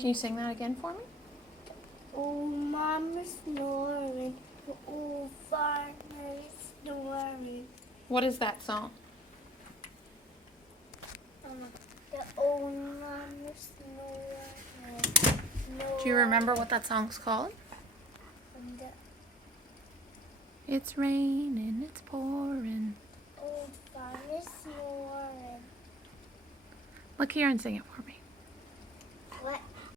Can you sing that again for me? Oh, Mama's snoring. Oh, Father's snoring. What is that song? The old Mama's snoring. Do you remember what that song's called? It's raining, it's pouring. Old Father's snoring. Look here and sing it for me. What?